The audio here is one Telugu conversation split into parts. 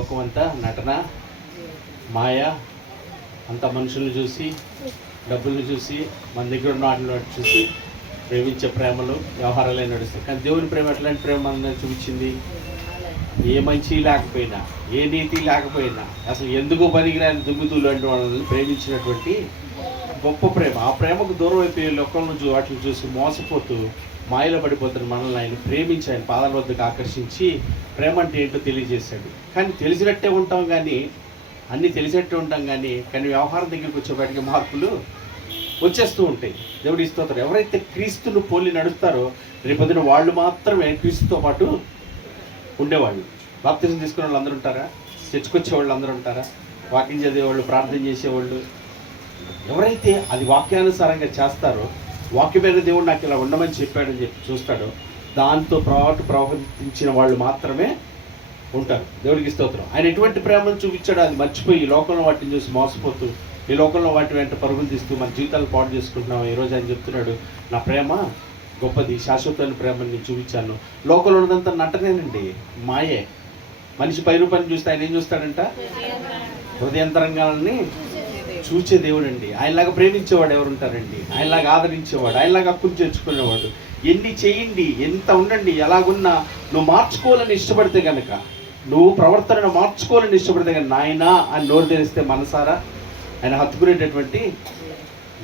లోకం అంతా నటన, మాయ, అంత మనుషులను చూసి, డబ్బులను చూసి, మన దగ్గర ఉన్న వాటిని చూసి ప్రేమించే ప్రేమలు వ్యవహారాలే నడుస్తాయి. కానీ దేవుని ప్రేమ ఎట్లాంటి ప్రేమ మన చూపించింది? ఏ మంచి లేకపోయినా, ఏ నీతి లేకపోయినా, అసలు ఎందుకు పనికిరాని దుమ్ముతులు లాంటి వాళ్ళని ప్రేమించినటువంటి గొప్ప ప్రేమ. ఆ ప్రేమకు దూరం అయిపోయి లోకంలో వాటిని చూసి మోసపోతూ మాయలో పడిపోతున్న మనల్ని ఆయన ప్రేమించి ఆయన పాదాల వద్దకు ఆకర్షించి ప్రేమ అంటే ఏంటో తెలియజేశాడు. కానీ తెలిసినట్టే ఉంటాం కానీ, అన్నీ తెలిసినట్టే ఉంటాం కానీ వ్యవహారం దగ్గరికి వచ్చేపాటికి మార్పులు వచ్చేస్తూ ఉంటాయి. దేవుడు స్తోత్రం. ఎవరైతే క్రీస్తును పోలి నడుస్తారో రేపొద్దున వాళ్ళు మాత్రమే క్రీస్తుతో పాటు ఉండేవాళ్ళు. బాప్తిజం తీసుకునే వాళ్ళు అందరూ ఉంటారా? చర్చకొచ్చే వాళ్ళు అందరూ ఉంటారా? వాకింగ్ చదివేవాళ్ళు, ప్రార్థన చేసేవాళ్ళు, ఎవరైతే అది వాక్యానుసారంగా చేస్తారో, వాక్యమైన దేవుడు నాకు ఇలా ఉండమని చెప్పాడని చెప్పి చూస్తాడో, దాంతో పాటు ప్రవర్తించిన వాళ్ళు మాత్రమే ఉంటారు. దేవుడికి స్తోత్రం. ఆయన ఎటువంటి ప్రేమను చూపించాడో అది మర్చిపోయి ఈ లోకంలో వాటిని చూసి మోసపోతూ, ఈ లోకంలో వాటి వెంట పరుగులు తీస్తూ మన జీవితాలు పాడు చేసుకుంటున్నాం. ఈరోజు ఆయన చెప్తున్నాడు, నా ప్రేమ గొప్పది, శాశ్వతమైన ప్రేమని నేను చూపించాను. లోకంలో ఉన్నదంతా నటనేనండి, మాయే. మనిషి పై రూపాయలు చూస్తే ఆయన ఏం చూస్తాడంట? హృదయంతరంగాలని చూచే దేవుడు అండి. ఆయనలాగా ప్రేమించేవాడు ఎవరు ఉంటారండి? ఆయనలాగా ఆదరించేవాడు, ఆయనలాగా హక్కును చేర్చుకునేవాడు. ఎన్ని చేయండి, ఎంత ఉండండి, ఎలాగున్నా నువ్వు మార్చుకోవాలని ఇష్టపడితే కనుక, నువ్వు ప్రవర్తనను మార్చుకోవాలని ఇష్టపడితే కనుక, నాయనా అని నోరు తెరిస్తే మనసారా ఆయన హత్తుకునేటటువంటి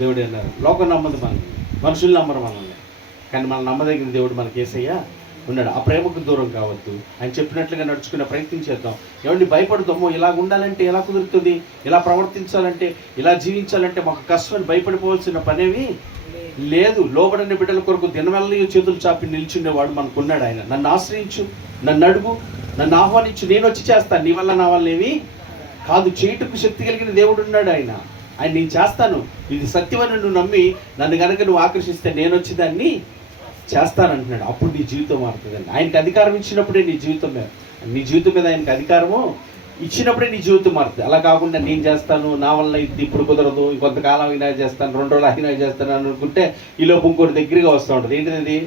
దేవుడు అన్నారు. లోకం నమ్మదు మనల్ని, మనుషులు నమ్మరు మనల్ని, కానీ మనం నమ్మదగిన దేవుడు మనకి యేసయ్య ఉన్నాడు. ఆ ప్రేమకు దూరం కావద్దు. ఆయన చెప్పినట్లుగా నడుచుకునే ప్రయత్నం చేద్దాం. ఎవరిని భయపడతామో, ఇలా ఉండాలంటే ఎలా కుదురుతుంది, ఇలా ప్రవర్తించాలంటే, ఇలా జీవించాలంటే మాకు కష్టమని భయపడిపోవాల్సిన పనేవి లేదు. లోబడని బిడ్డల కొరకు దినమెల్లి చేతులు చాపి నిల్చుండేవాడు మనకున్నాడు. ఆయన నన్ను ఆశ్రయించు, నన్ను అడుగు, నన్ను ఆహ్వానించు, నేను వచ్చి చేస్తాను, నీ వల్ల నా వల్ల ఏమి కాదు. చేయుటకు శక్తి కలిగిన దేవుడు ఉన్నాడు. ఆయన నేను చేస్తాను, ఇది సత్యమని నువ్వు నమ్మి నన్ను కనుక నువ్వు ఆకర్షిస్తే నేను వచ్చి దాన్ని చేస్తానంటున్నాడు. అప్పుడు నీ జీవితం మారుతుందండి. ఆయనకి అధికారం ఇచ్చినప్పుడే నీ జీవితం మీద ఆయనకి అధికారము ఇచ్చినప్పుడే నీ జీవితం మారుతుంది. అలా కాకుండా నేను చేస్తాను, నా వల్ల ఇది ఇప్పుడు కుదరదు, కొంతకాలం అయినా చేస్తాను, 2 రోజులు అయినా చేస్తాను అనుకుంటే ఈలోపు ఇంకోటి దగ్గరగా వస్తూ ఉంటుంది. ఏంటిది?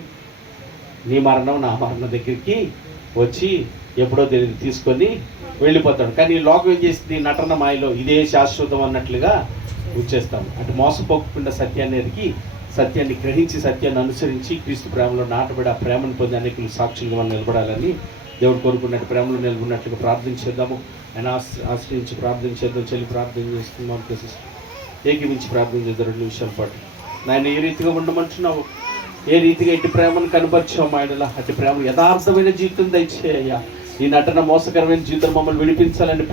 నీ మరణం నా మరణం దగ్గరికి వచ్చి ఎప్పుడో తెలియదు తీసుకొని వెళ్ళిపోతాడు. కానీ ఈ లోకం ఏం చేసింది? నటన మాయలో ఇదే శాశ్వతం అన్నట్లుగా వచ్చేస్తాము. అంటే మోసపోకుండా సత్యాన్ని గ్రహించి, సత్యాన్ని అనుసరించి క్రీస్తు ప్రేమలో నాటబడి ఆ ప్రేమను పొంది అనేకులు సాక్షులుగా మనం నిలబడాలని దేవుడు కోరుకున్నట్టు ప్రేమలో నిలబడినట్లుగా ప్రార్థించేద్దాము. ఆయన ఆశ్రయించి ప్రార్థించేద్దాం. చెల్లి ప్రార్థన చేస్తున్నాం, ఏకమించి ప్రార్థన చేద్దాం. 2 నిమిషాల పాటు. నాయన ఏ రీతిగా ఉండమంటున్నావు, ఏ రీతిగా ఇటు ప్రేమను కనపరిచావు మాయడలా, అటు ప్రేమ యథార్థమైన జీవితం దయచేయ్యా. ఈ నటన మోసకరమైన జీవితం మమ్మల్ని విడిపించాలని